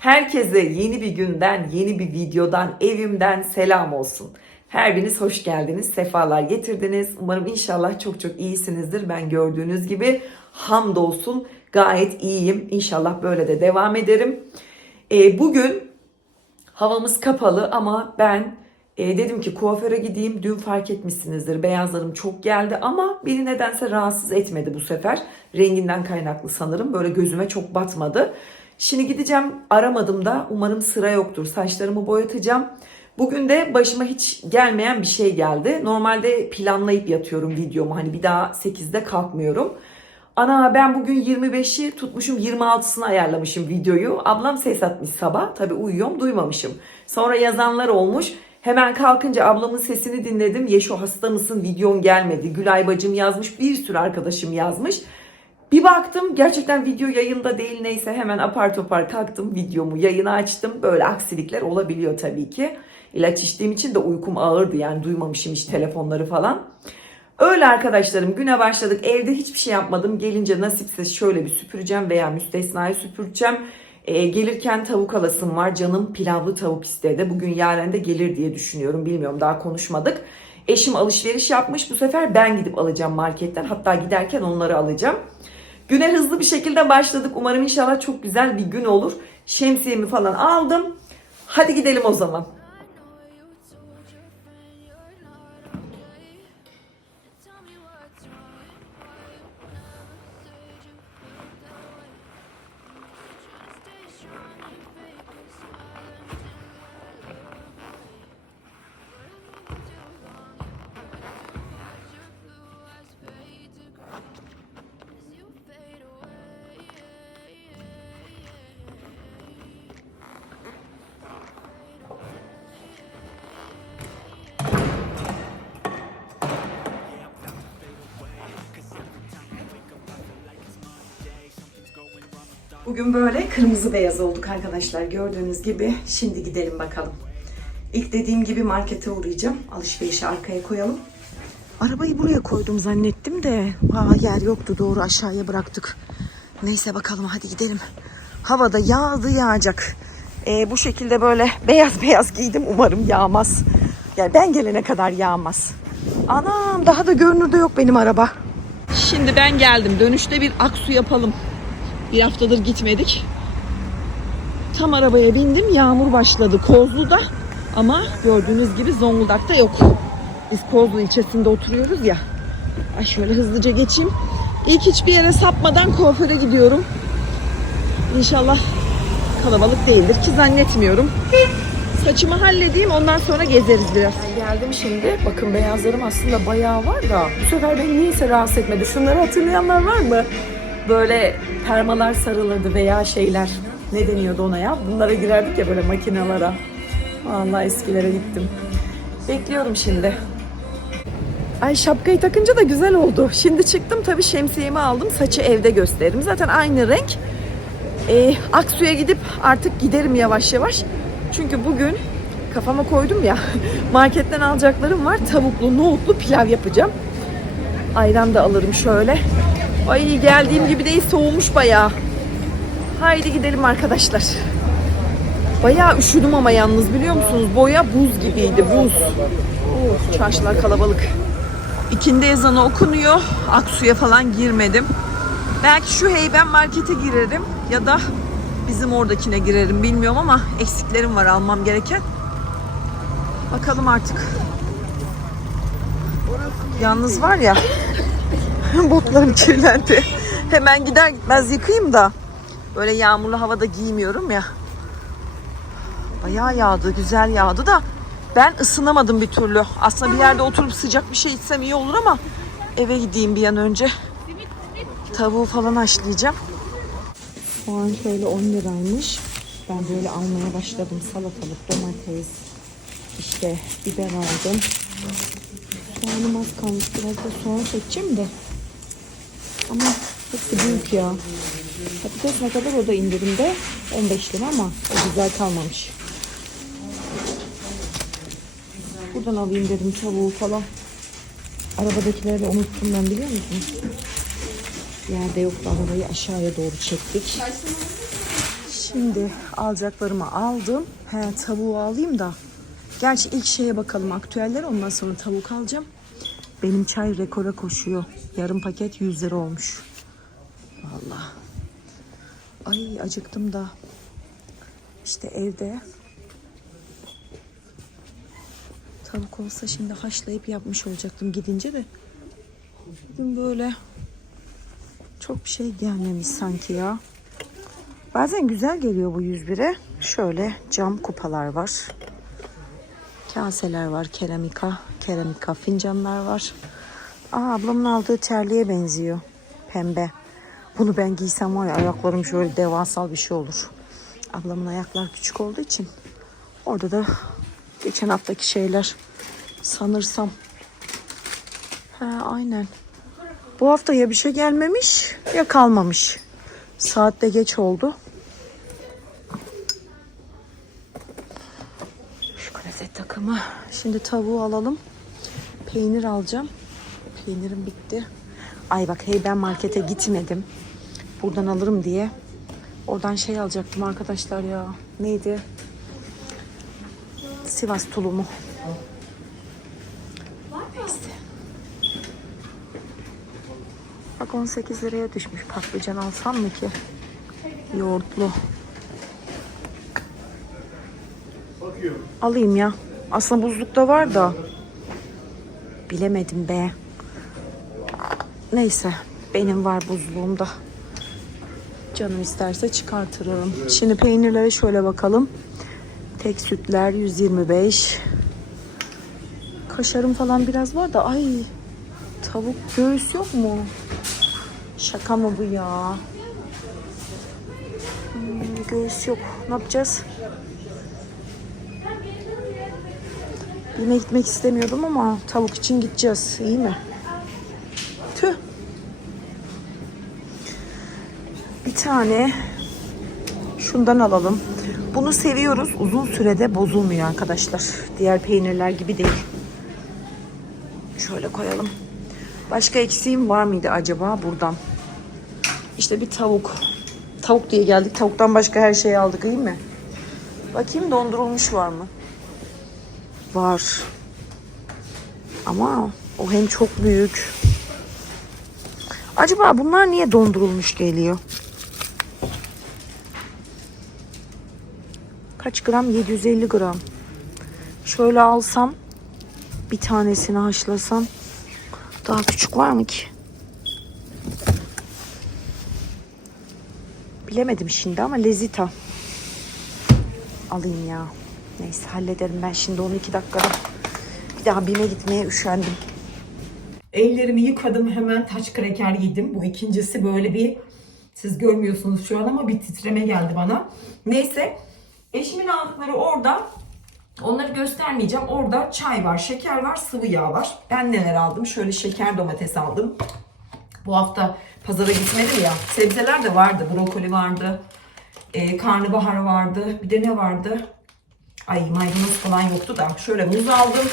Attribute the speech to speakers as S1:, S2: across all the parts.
S1: Herkese yeni bir günden, yeni bir videodan, evimden selam olsun. Her biriniz hoş geldiniz, sefalar getirdiniz. Umarım inşallah çok çok iyisinizdir. Ben gördüğünüz gibi hamdolsun gayet iyiyim. İnşallah böyle de devam ederim. Ee, bugün havamız kapalı ama ben e, dedim ki kuaföre gideyim. Dün fark etmişsinizdir beyazlarım çok geldi ama beni nedense rahatsız etmedi bu sefer. Renginden kaynaklı sanırım böyle gözüme çok batmadı. Şimdi gideceğim aramadım da umarım sıra yoktur. Saçlarımı boyatacağım. Bugün de başıma hiç gelmeyen bir şey geldi. Normalde planlayıp yatıyorum videomu. Hani bir daha 8'de kalkmıyorum. Ana ben bugün 25'i tutmuşum 26'sını ayarlamışım videoyu. Ablam ses atmış sabah. Tabi uyuyorum duymamışım. Sonra yazanlar olmuş. Hemen kalkınca ablamın sesini dinledim. Yeşo hasta mısın videon gelmedi. Gülay bacım yazmış. Bir sürü arkadaşım yazmış. Bir baktım gerçekten video yayında değil neyse hemen apar topar kalktım videomu yayına açtım. Böyle aksilikler olabiliyor tabii ki. İlaç içtiğim için de uykum ağırdı yani duymamışım hiç telefonları falan. Öyle arkadaşlarım güne başladık evde hiçbir şey yapmadım. Gelince nasipse şöyle bir süpüreceğim veya müstesnayı süpüreceğim. Ee, gelirken tavuk alasım var canım pilavlı tavuk istedi. Bugün yarın da gelir diye düşünüyorum bilmiyorum daha konuşmadık. Eşim alışveriş yapmış bu sefer ben gidip alacağım marketten hatta giderken onları alacağım. Güne hızlı bir şekilde başladık. Umarım inşallah çok güzel bir gün olur. Şemsiyemi falan aldım. Hadi gidelim o zaman. Bugün böyle kırmızı beyaz olduk arkadaşlar. Gördüğünüz gibi. Şimdi gidelim bakalım. İlk dediğim gibi markete uğrayacağım. Alışverişi arkaya koyalım. Arabayı buraya koydum zannettim de. Aa, yer yoktu doğru aşağıya bıraktık. Neyse bakalım hadi gidelim. Havada yağdı yağacak. Ee, bu şekilde böyle beyaz beyaz giydim. Umarım yağmaz. Yani ben gelene kadar yağmaz. Anam daha da görünürde yok benim araba. Şimdi ben geldim. Dönüşte bir aksu yapalım. Bir haftadır gitmedik. Tam arabaya bindim. Yağmur başladı Kozlu'da. Ama gördüğünüz gibi Zonguldak'ta yok. Biz Kozlu ilçesinde oturuyoruz ya. Ay şöyle hızlıca geçeyim. İlk hiçbir yere sapmadan kuaföre gidiyorum. İnşallah kalabalık değildir ki zannetmiyorum. Saçımı halledeyim ondan sonra gezeriz biraz. geldim şimdi. Bakın beyazlarım aslında bayağı var da bu sefer beni niyeyse rahatsız etmedi. Şunları hatırlayanlar var mı? Böyle permalar sarılırdı veya şeyler. Ne deniyordu ona ya? Bunlara girerdik ya böyle makinalara. Vallahi eskilere gittim. Bekliyorum şimdi. Ay şapkayı takınca da güzel oldu. Şimdi çıktım tabii şemsiyemi aldım. Saçı evde gösteririm. Zaten aynı renk. Ee, Aksu'ya gidip artık giderim yavaş yavaş. Çünkü bugün kafama koydum ya marketten alacaklarım var. Tavuklu, nohutlu pilav yapacağım. Ayran da alırım şöyle. Ay geldiğim gibi değil soğumuş bayağı. Haydi gidelim arkadaşlar. Bayağı üşüdüm ama yalnız biliyor musunuz? Boya buz gibiydi buz. Of, çarşılar kalabalık. İkindi ezanı okunuyor. Aksu'ya falan girmedim. Belki şu Heyben Market'e girerim ya da bizim oradakine girerim bilmiyorum ama eksiklerim var almam gereken. Bakalım artık. Yalnız var ya botlarım kirlendi. Hemen gider gitmez yıkayayım da böyle yağmurlu havada giymiyorum ya. Bayağı yağdı, güzel yağdı da ben ısınamadım bir türlü. Aslında bir yerde oturup sıcak bir şey içsem iyi olur ama eve gideyim bir an önce. Tavuğu falan haşlayacağım. Soğan şöyle 10 liraymış. Ben böyle almaya başladım. Salatalık, domates, işte biber aldım. Soğanım az kalmış. Biraz da soğan seçeceğim de. Ama hepsi büyük ya. Patates ne kadar o da indirimde? 15 lira ama o güzel kalmamış. Buradan alayım dedim tavuğu falan. Arabadakileri de unuttum ben biliyor musun? Yerde yoktu arabayı aşağıya doğru çektik. Şimdi alacaklarımı aldım. He tavuğu alayım da. Gerçi ilk şeye bakalım aktüeller ondan sonra tavuk alacağım. Benim çay rekora koşuyor. Yarım paket 100 lira olmuş. Vallahi. Ay acıktım da. İşte evde tavuk olsa şimdi haşlayıp yapmış olacaktım gidince de. Bugün böyle çok bir şey gelmemiş sanki ya. Bazen güzel geliyor bu 101'e. Şöyle cam kupalar var. Kaseler var, keramika, keramika fincanlar var. Aa, ablamın aldığı terliğe benziyor. Pembe. Bunu ben giysem var ya ayaklarım şöyle devasal bir şey olur. Ablamın ayaklar küçük olduğu için orada da geçen haftaki şeyler sanırsam. Ha aynen. Bu hafta ya bir şey gelmemiş ya kalmamış. Saat de geç oldu. Şimdi tavuğu alalım. Peynir alacağım. Peynirim bitti. Ay bak hey ben markete gitmedim. Buradan alırım diye. Oradan şey alacaktım arkadaşlar ya. Neydi? Sivas tulumu. Neyse. Bak 18 liraya düşmüş. Patlıcan alsam mı ki? Yoğurtlu. Alayım ya. Aslında buzlukta var da. Bilemedim be. Neyse. Benim var buzluğumda. Canım isterse çıkartırım. Şimdi peynirlere şöyle bakalım. Tek sütler 125. Kaşarım falan biraz var da ay tavuk göğüs yok mu? Şaka mı bu ya? Hmm, göğüs yok. Ne yapacağız? Bime gitmek istemiyordum ama tavuk için gideceğiz. İyi mi? Tüh. Bir tane şundan alalım. Bunu seviyoruz. Uzun sürede bozulmuyor arkadaşlar. Diğer peynirler gibi değil. Şöyle koyalım. Başka eksiğim var mıydı acaba buradan? İşte bir tavuk. Tavuk diye geldik. Tavuktan başka her şeyi aldık iyi mi? Bakayım dondurulmuş var mı? Var. Ama o hem çok büyük. Acaba bunlar niye dondurulmuş geliyor? Kaç gram? 750 gram. Şöyle alsam bir tanesini haşlasam daha küçük var mı ki? Bilemedim şimdi ama lezita. Alayım ya. Neyse hallederim ben şimdi onu iki dakikada. Bir daha bime gitmeye üşendim. Ellerimi yıkadım hemen taç kreker yedim. Bu ikincisi böyle bir siz görmüyorsunuz şu an ama bir titreme geldi bana. Neyse eşimin aldıkları orada Onları göstermeyeceğim. Orada çay var, şeker var, sıvı yağ var. Ben neler aldım? Şöyle şeker domates aldım. Bu hafta pazara gitmedim ya. Sebzeler de vardı. Brokoli vardı. E, karnabahar vardı. Bir de ne vardı? Ay maydanoz falan yoktu da. Şöyle muz aldım.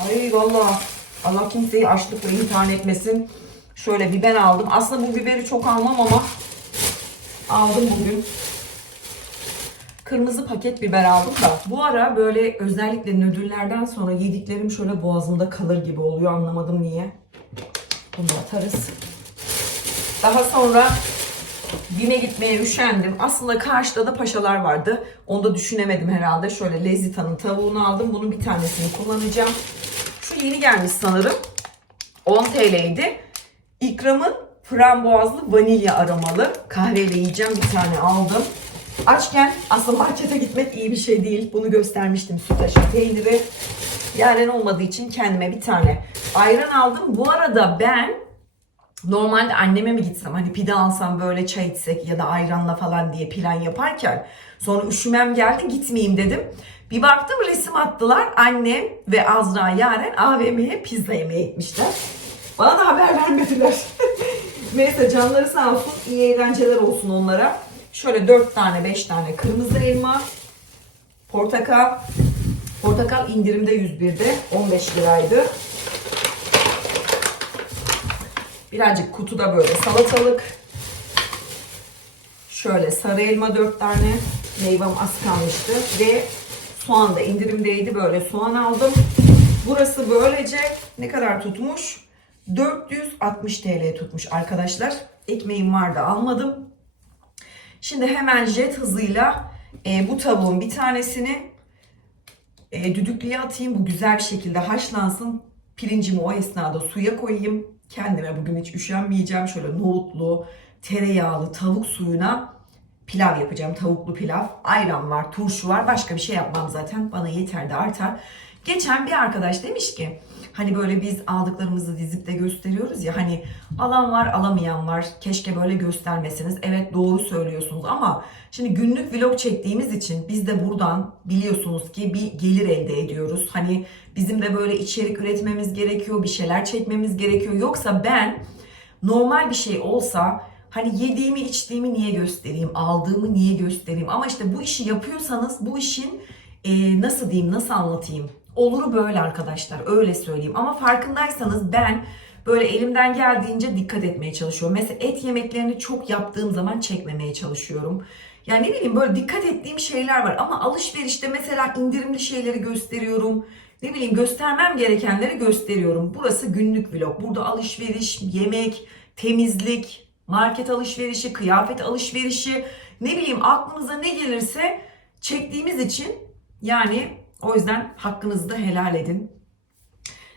S1: Ay valla. Allah kimseyi açlıkla imtihan etmesin. Şöyle biber aldım. Aslında bu biberi çok almam ama aldım bugün kırmızı paket biber aldım da bu ara böyle özellikle nödüllerden sonra yediklerim şöyle boğazımda kalır gibi oluyor anlamadım niye. Bunu atarız. Daha sonra Bime gitmeye üşendim. Aslında karşıda da paşalar vardı. Onu da düşünemedim herhalde. Şöyle Lezita'nın tavuğunu aldım. Bunun bir tanesini kullanacağım. Şu yeni gelmiş sanırım. 10 TL'ydi. İkramın frambuazlı vanilya aromalı. Kahveyle yiyeceğim. Bir tane aldım. Açken aslında markete gitmek iyi bir şey değil. Bunu göstermiştim sütlaç peyniri. Yaren olmadığı için kendime bir tane ayran aldım. Bu arada ben normalde anneme mi gitsem hani pide alsam böyle çay içsek ya da ayranla falan diye plan yaparken sonra üşümem geldi gitmeyeyim dedim. Bir baktım resim attılar. Annem ve Azra Yaren AVM'ye pizza yemeye gitmişler. Bana da haber vermediler. Neyse canları sağ olsun. iyi eğlenceler olsun onlara. Şöyle 4 tane 5 tane kırmızı elma. Portakal. Portakal indirimde 101'de 15 liraydı. Birazcık kutuda böyle salatalık. Şöyle sarı elma 4 tane. Meyvem az kalmıştı. Ve soğan da indirimdeydi. Böyle soğan aldım. Burası böylece ne kadar tutmuş? 460 TL tutmuş arkadaşlar. Ekmeğim vardı almadım. Şimdi hemen jet hızıyla e, bu tavuğun bir tanesini e, düdüklüye atayım. Bu güzel bir şekilde haşlansın. Pirincimi o esnada suya koyayım. Kendime bugün hiç üşenmeyeceğim. Şöyle nohutlu, tereyağlı tavuk suyuna pilav yapacağım. Tavuklu pilav. Ayran var, turşu var. Başka bir şey yapmam zaten. Bana yeter de artar. Geçen bir arkadaş demiş ki hani böyle biz aldıklarımızı dizip de gösteriyoruz ya hani alan var alamayan var keşke böyle göstermesiniz. Evet doğru söylüyorsunuz ama şimdi günlük vlog çektiğimiz için biz de buradan biliyorsunuz ki bir gelir elde ediyoruz. Hani bizim de böyle içerik üretmemiz gerekiyor bir şeyler çekmemiz gerekiyor. Yoksa ben normal bir şey olsa hani yediğimi içtiğimi niye göstereyim, aldığımı niye göstereyim. Ama işte bu işi yapıyorsanız bu işin e, nasıl diyeyim, nasıl anlatayım? Oluru böyle arkadaşlar, öyle söyleyeyim. Ama farkındaysanız ben böyle elimden geldiğince dikkat etmeye çalışıyorum. Mesela et yemeklerini çok yaptığım zaman çekmemeye çalışıyorum. Yani ne bileyim böyle dikkat ettiğim şeyler var ama alışverişte mesela indirimli şeyleri gösteriyorum. Ne bileyim göstermem gerekenleri gösteriyorum. Burası günlük vlog. Burada alışveriş, yemek, temizlik, market alışverişi, kıyafet alışverişi, ne bileyim aklınıza ne gelirse çektiğimiz için yani o yüzden hakkınızı da helal edin.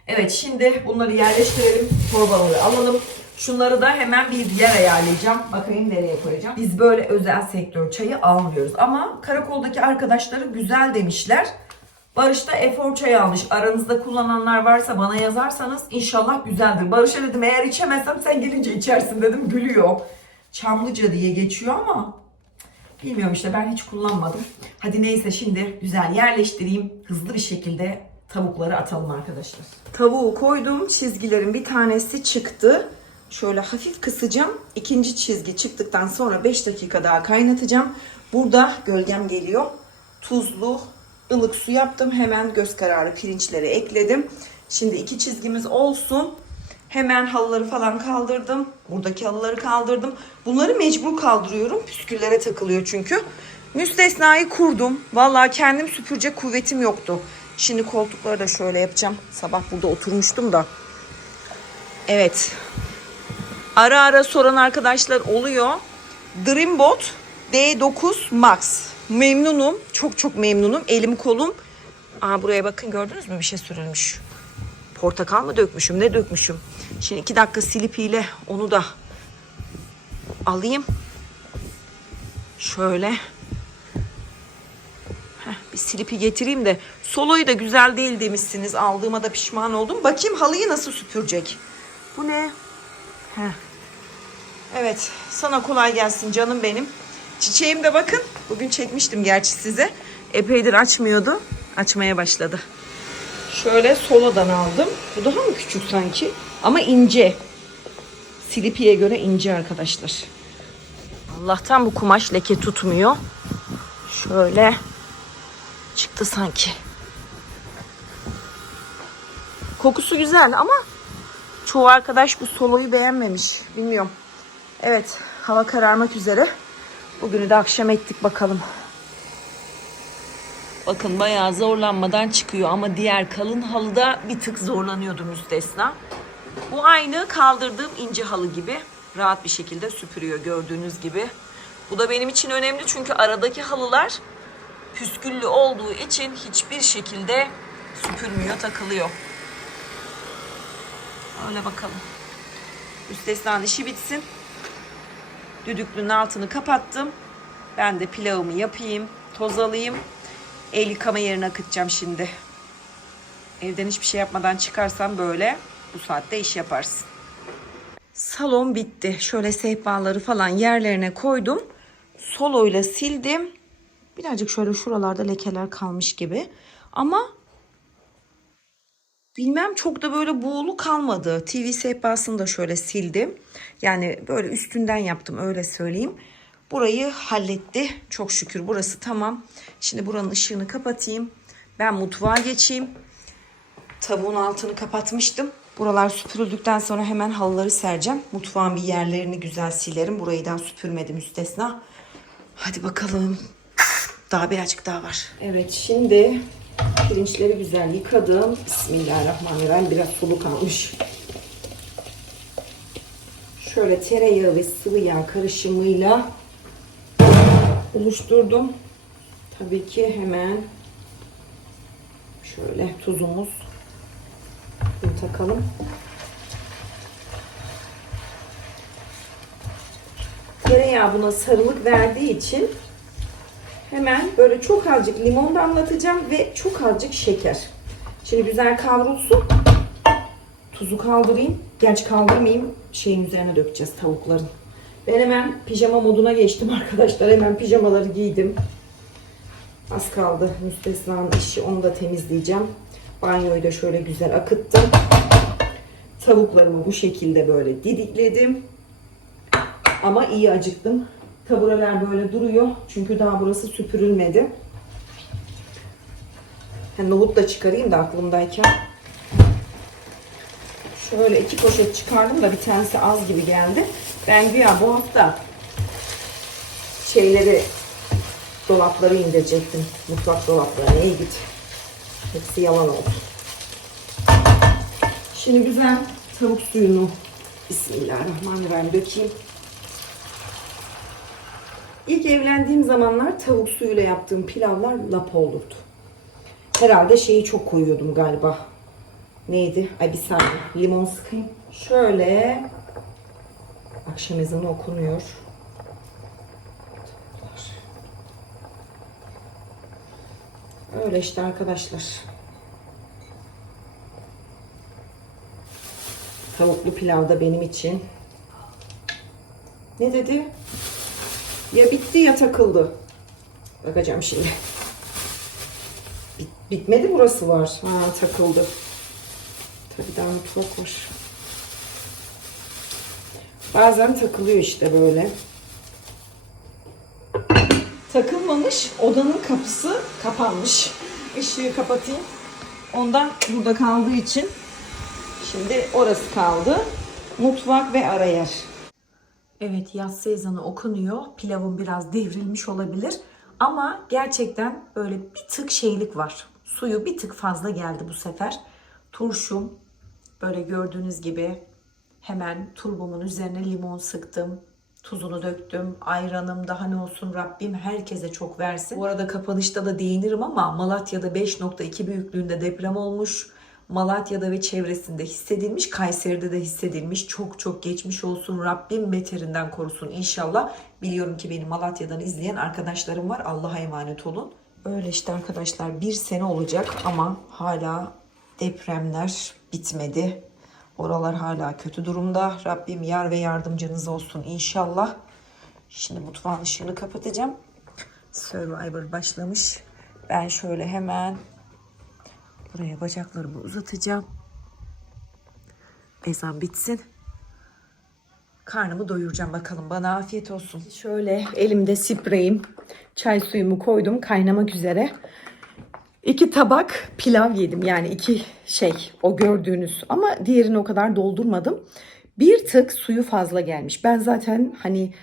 S1: Evet şimdi bunları yerleştirelim. Torbaları alalım. Şunları da hemen bir yer ayarlayacağım. Bakayım nereye koyacağım. Biz böyle özel sektör çayı almıyoruz. Ama karakoldaki arkadaşları güzel demişler. Barış da efor çayı almış. Aranızda kullananlar varsa bana yazarsanız inşallah güzeldir. Barış'a dedim eğer içemezsem sen gelince içersin dedim. Gülüyor. Çamlıca diye geçiyor ama Bilmiyorum işte ben hiç kullanmadım. Hadi neyse şimdi güzel yerleştireyim. Hızlı bir şekilde tavukları atalım arkadaşlar. Tavuğu koydum. Çizgilerin bir tanesi çıktı. Şöyle hafif kısacağım. İkinci çizgi çıktıktan sonra 5 dakika daha kaynatacağım. Burada gölgem geliyor. Tuzlu, ılık su yaptım. Hemen göz kararı pirinçleri ekledim. Şimdi iki çizgimiz olsun. Hemen halıları falan kaldırdım. Buradaki halıları kaldırdım. Bunları mecbur kaldırıyorum. Püsküllere takılıyor çünkü. Müstesnayı kurdum. Vallahi kendim süpürecek kuvvetim yoktu. Şimdi koltukları da şöyle yapacağım. Sabah burada oturmuştum da. Evet. Ara ara soran arkadaşlar oluyor. Dreambot D9 Max. Memnunum. Çok çok memnunum. Elim kolum. Aa, buraya bakın gördünüz mü bir şey sürülmüş. Portakal mı dökmüşüm ne dökmüşüm. Şimdi iki dakika silipiyle onu da alayım. Şöyle. Heh, bir silipi getireyim de. Soloyu da güzel değil demişsiniz. Aldığıma da pişman oldum. Bakayım halıyı nasıl süpürecek. Bu ne? Heh. Evet sana kolay gelsin canım benim. Çiçeğim de bakın. Bugün çekmiştim gerçi size. Epeydir açmıyordu. Açmaya başladı. Şöyle solodan aldım. Bu daha mı küçük sanki? Ama ince. Silipiye göre ince arkadaşlar. Allah'tan bu kumaş leke tutmuyor. Şöyle çıktı sanki. Kokusu güzel ama çoğu arkadaş bu soloyu beğenmemiş. Bilmiyorum. Evet hava kararmak üzere. Bugünü de akşam ettik bakalım. Bakın bayağı zorlanmadan çıkıyor ama diğer kalın halıda bir tık zorlanıyordu müstesna. Bu aynı kaldırdığım ince halı gibi rahat bir şekilde süpürüyor gördüğünüz gibi. Bu da benim için önemli çünkü aradaki halılar püsküllü olduğu için hiçbir şekilde süpürmüyor, takılıyor. Öyle bakalım. Müstesna'nın işi bitsin. Düdüklünün altını kapattım. Ben de pilavımı yapayım, toz alayım. El yıkama yerine akıtacağım şimdi. Evden hiçbir şey yapmadan çıkarsam böyle bu saatte iş yaparsın. Salon bitti. Şöyle sehpaları falan yerlerine koydum. Soloyla sildim. Birazcık şöyle şuralarda lekeler kalmış gibi. Ama bilmem çok da böyle buğulu kalmadı. TV sehpasını da şöyle sildim. Yani böyle üstünden yaptım öyle söyleyeyim. Burayı halletti. Çok şükür burası tamam. Şimdi buranın ışığını kapatayım. Ben mutfağa geçeyim. Tavuğun altını kapatmıştım. Buralar süpürüldükten sonra hemen halıları sereceğim. Mutfağın bir yerlerini güzel silerim. Burayı daha süpürmedim müstesna. Hadi bakalım. Daha birazcık daha var. Evet şimdi pirinçleri güzel yıkadım. Bismillahirrahmanirrahim. Biraz sulu kalmış. Şöyle tereyağı ve sıvı yağ karışımıyla oluşturdum. Tabii ki hemen şöyle tuzumuz bunu takalım. Tereyağı buna sarılık verdiği için hemen böyle çok azıcık limon damlatacağım ve çok azıcık şeker. Şimdi güzel kavrulsun. Tuzu kaldırayım. Gerçi kaldırmayayım. Şeyin üzerine dökeceğiz tavukların. Ben hemen pijama moduna geçtim arkadaşlar. Hemen pijamaları giydim. Az kaldı müstesnanın işi. Onu da temizleyeceğim. Banyoyu da şöyle güzel akıttım. Tavuklarımı bu şekilde böyle didikledim. Ama iyi acıktım. Tabureler böyle duruyor. Çünkü daha burası süpürülmedi. Ha, nohut da çıkarayım da aklımdayken. Şöyle iki poşet çıkardım da bir tanesi az gibi geldi. Ben güya bu hafta şeyleri dolapları indirecektim. Mutfak dolaplarına iyi git. Hepsi yalan oldu. Şimdi güzel tavuk suyunu Bismillahirrahmanirrahim dökeyim. İlk evlendiğim zamanlar tavuk suyuyla yaptığım pilavlar lapa olurdu. Herhalde şeyi çok koyuyordum galiba. Neydi? Ay bir saniye. Limon sıkayım. Şöyle. Akşam ezanı okunuyor. Öyle işte arkadaşlar. Tavuklu pilav da benim için. Ne dedi? Ya bitti ya takıldı. Bakacağım şimdi. Bit- bitmedi burası var. Ha takıldı. Tabii daha mutfak var. Bazen takılıyor işte böyle. Takılmamış. Odanın kapısı kapanmış. Işığı kapatayım. Ondan burada kaldığı için şimdi orası kaldı. Mutfak ve ara yer. Evet yatsı ezanı okunuyor. Pilavım biraz devrilmiş olabilir. Ama gerçekten böyle bir tık şeylik var. Suyu bir tık fazla geldi bu sefer. Turşum böyle gördüğünüz gibi hemen turbumun üzerine limon sıktım. Tuzunu döktüm. Ayranım daha ne olsun Rabbim herkese çok versin. Bu arada kapanışta da değinirim ama Malatya'da 5.2 büyüklüğünde deprem olmuş. Malatya'da ve çevresinde hissedilmiş, Kayseri'de de hissedilmiş. Çok çok geçmiş olsun. Rabbim beterinden korusun inşallah. Biliyorum ki beni Malatya'dan izleyen arkadaşlarım var. Allah'a emanet olun. Öyle işte arkadaşlar bir sene olacak ama hala depremler bitmedi. Oralar hala kötü durumda. Rabbim yar ve yardımcınız olsun inşallah. Şimdi mutfağın ışığını kapatacağım. Survivor başlamış. Ben şöyle hemen Buraya bacaklarımı uzatacağım. Ezan bitsin. Karnımı doyuracağım bakalım. Bana afiyet olsun. Şöyle elimde spreyim. Çay suyumu koydum kaynamak üzere. İki tabak pilav yedim. Yani iki şey o gördüğünüz ama diğerini o kadar doldurmadım. Bir tık suyu fazla gelmiş. Ben zaten hani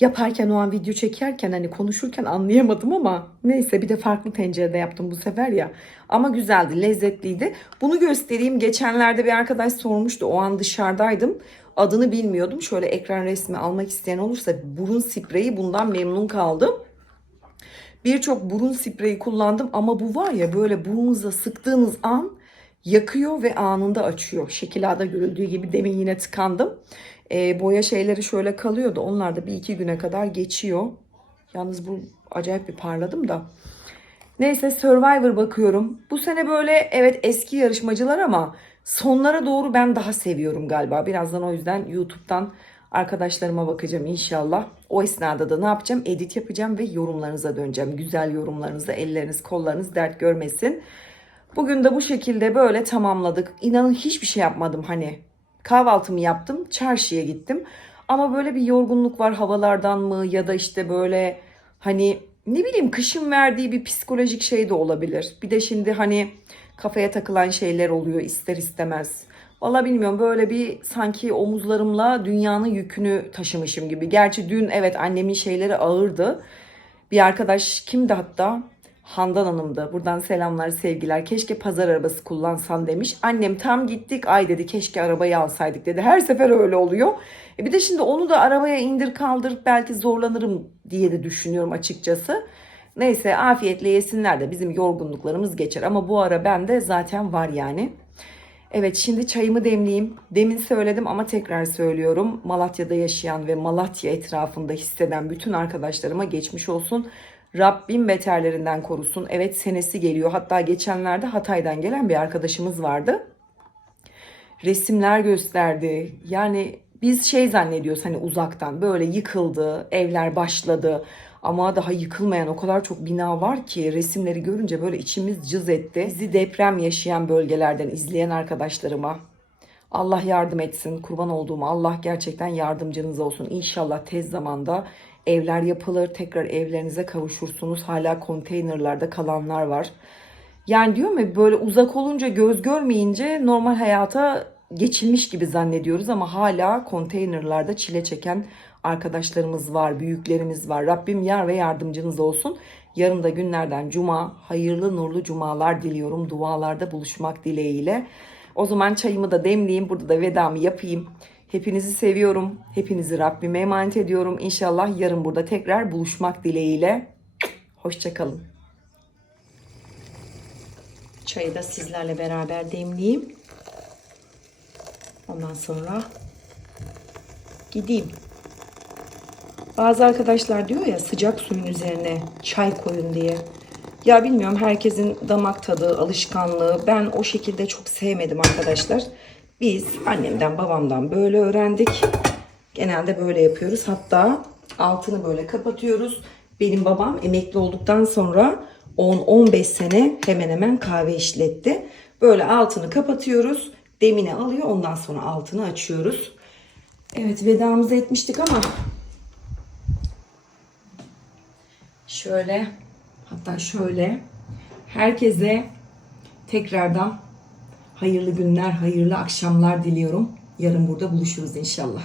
S1: yaparken o an video çekerken hani konuşurken anlayamadım ama neyse bir de farklı tencerede yaptım bu sefer ya. Ama güzeldi, lezzetliydi. Bunu göstereyim. Geçenlerde bir arkadaş sormuştu. O an dışarıdaydım. Adını bilmiyordum. Şöyle ekran resmi almak isteyen olursa burun spreyi bundan memnun kaldım. Birçok burun spreyi kullandım ama bu var ya böyle burnunuza sıktığınız an yakıyor ve anında açıyor. Şekilada görüldüğü gibi demin yine tıkandım. Ee, boya şeyleri şöyle kalıyordu. Onlar da bir iki güne kadar geçiyor. Yalnız bu acayip bir parladım da. Neyse Survivor bakıyorum. Bu sene böyle evet eski yarışmacılar ama sonlara doğru ben daha seviyorum galiba. Birazdan o yüzden YouTube'dan arkadaşlarıma bakacağım inşallah. O esnada da ne yapacağım? Edit yapacağım ve yorumlarınıza döneceğim. Güzel yorumlarınıza elleriniz kollarınız dert görmesin. Bugün de bu şekilde böyle tamamladık. İnanın hiçbir şey yapmadım hani. Kahvaltımı yaptım, çarşıya gittim. Ama böyle bir yorgunluk var havalardan mı ya da işte böyle hani ne bileyim kışın verdiği bir psikolojik şey de olabilir. Bir de şimdi hani kafaya takılan şeyler oluyor ister istemez. Valla bilmiyorum böyle bir sanki omuzlarımla dünyanın yükünü taşımışım gibi. Gerçi dün evet annemin şeyleri ağırdı. Bir arkadaş kimdi hatta? Handan Hanım'dı. Buradan selamlar, sevgiler. Keşke pazar arabası kullansan demiş. Annem tam gittik. Ay dedi keşke arabayı alsaydık dedi. Her sefer öyle oluyor. E bir de şimdi onu da arabaya indir kaldır belki zorlanırım diye de düşünüyorum açıkçası. Neyse afiyetle yesinler de bizim yorgunluklarımız geçer. Ama bu ara bende zaten var yani. Evet şimdi çayımı demleyeyim. Demin söyledim ama tekrar söylüyorum. Malatya'da yaşayan ve Malatya etrafında hisseden bütün arkadaşlarıma geçmiş olsun. Rabbim beterlerinden korusun. Evet senesi geliyor. Hatta geçenlerde Hatay'dan gelen bir arkadaşımız vardı. Resimler gösterdi. Yani biz şey zannediyoruz hani uzaktan böyle yıkıldı, evler başladı. Ama daha yıkılmayan o kadar çok bina var ki resimleri görünce böyle içimiz cız etti. Bizi deprem yaşayan bölgelerden izleyen arkadaşlarıma Allah yardım etsin. Kurban olduğum Allah gerçekten yardımcınız olsun. İnşallah tez zamanda evler yapılır. Tekrar evlerinize kavuşursunuz. Hala konteynerlarda kalanlar var. Yani diyor mu böyle uzak olunca göz görmeyince normal hayata geçilmiş gibi zannediyoruz ama hala konteynerlarda çile çeken arkadaşlarımız var, büyüklerimiz var. Rabbim yar ve yardımcınız olsun. Yarın da günlerden cuma, hayırlı nurlu cumalar diliyorum. Dualarda buluşmak dileğiyle. O zaman çayımı da demleyeyim. Burada da vedamı yapayım. Hepinizi seviyorum. Hepinizi Rabbime emanet ediyorum. İnşallah yarın burada tekrar buluşmak dileğiyle. Hoşçakalın. Çayı da sizlerle beraber demleyeyim. Ondan sonra gideyim. Bazı arkadaşlar diyor ya sıcak suyun üzerine çay koyun diye. Ya bilmiyorum herkesin damak tadı, alışkanlığı. Ben o şekilde çok sevmedim arkadaşlar. Biz annemden babamdan böyle öğrendik. Genelde böyle yapıyoruz. Hatta altını böyle kapatıyoruz. Benim babam emekli olduktan sonra 10-15 sene hemen hemen kahve işletti. Böyle altını kapatıyoruz. Demini alıyor. Ondan sonra altını açıyoruz. Evet vedamızı etmiştik ama şöyle hatta şöyle herkese tekrardan hayırlı günler, hayırlı akşamlar diliyorum. Yarın burada buluşuruz inşallah.